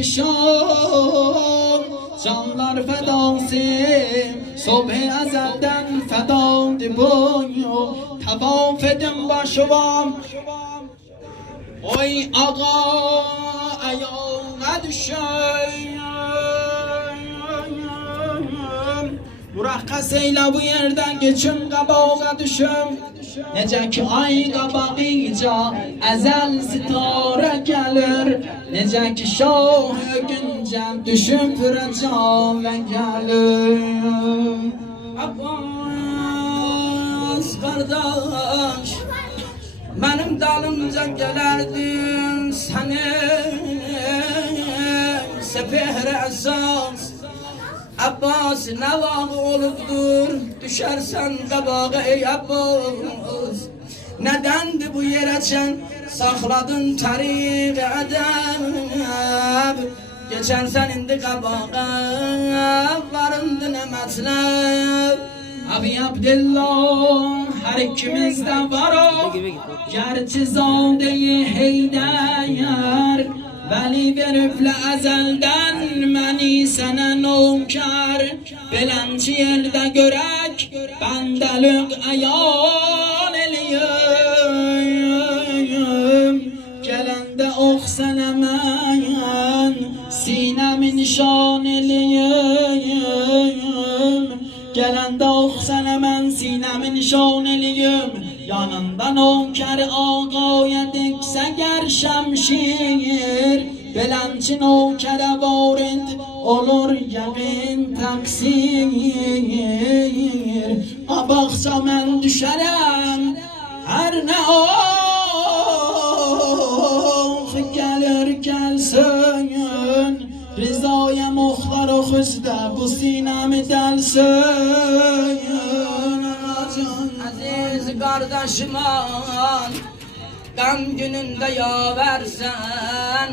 fişan, canlar fedasım, subh-i ezelden fedadı boyu, tavaf edin başıvam. Oy ağa ayağına düşeyim, murakkas eyle bu yerden geçim qabağa düşüm. Necə ki ay qabağıca əzəl sitarə gəlir, necə ki şah güncəm düşüb rəcavə gəlir. Abbas qardaş, mənim dalımca gələrdin sənin sepehr əsas. Abbas ne vağı olubdur, düşersen qabağa ey Abbas. Nedendi bu yerəçən, saxladın tariq ədəb. Geçersen indi qabağa, varındı ne mətləb. Abi Abdillah, her ikimizde var o, gerçi zadeyi Heydər. Veli verifle ezelden məni sənə nökər, beləncə yerdə görək, bəndəlik əyan eləyim. Gələndə ox sənə mən, sinəmi nişan eləyim. Gələndə ox sənə mən, sinəmi nişan eləyim. Yanından nökər ağaya diksə gər şəmşir, beləncə nökərə varid olur yəqin təqsir. Qabaqca mən düşərəm, hər nə ox gəlir gəlsin. Rizayəm oxlar oxuzda bu sinəmi dəlsin. Aziz kardeşim an, gam gününde yaversen,